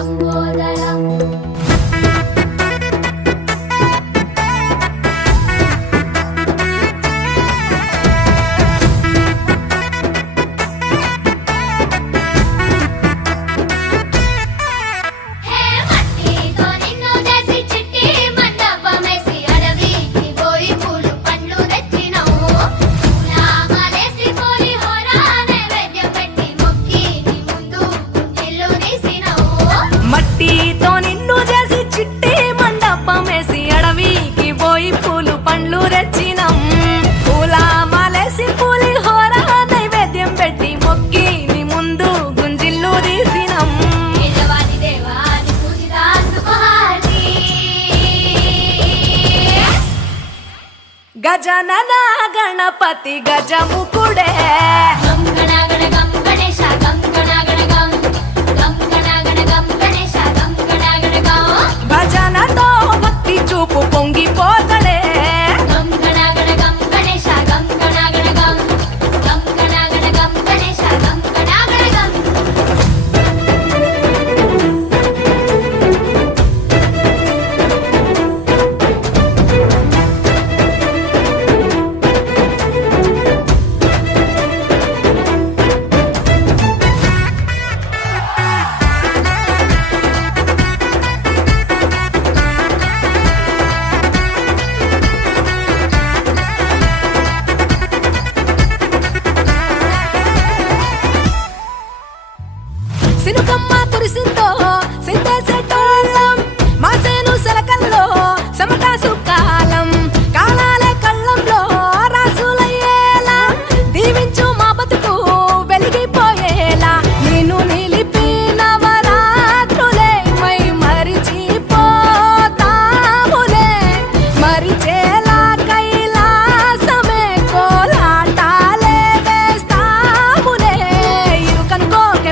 లంబోదరం మట్టితో నిన్ను చేసి చిట్టి మండపమేసి అడవికి పోయి పూలు పండ్లు తెచ్చినం పూల మాలేసి పులిహోర నైవేద్యం పెట్టి మొక్కి నీ ముందు గుంజిల్లు తీసినం గజనన గణపతి గజముకుడే భజనతో భక్తి చూపు పొంగిపోతలే సినుకమ్మ కురిసిందో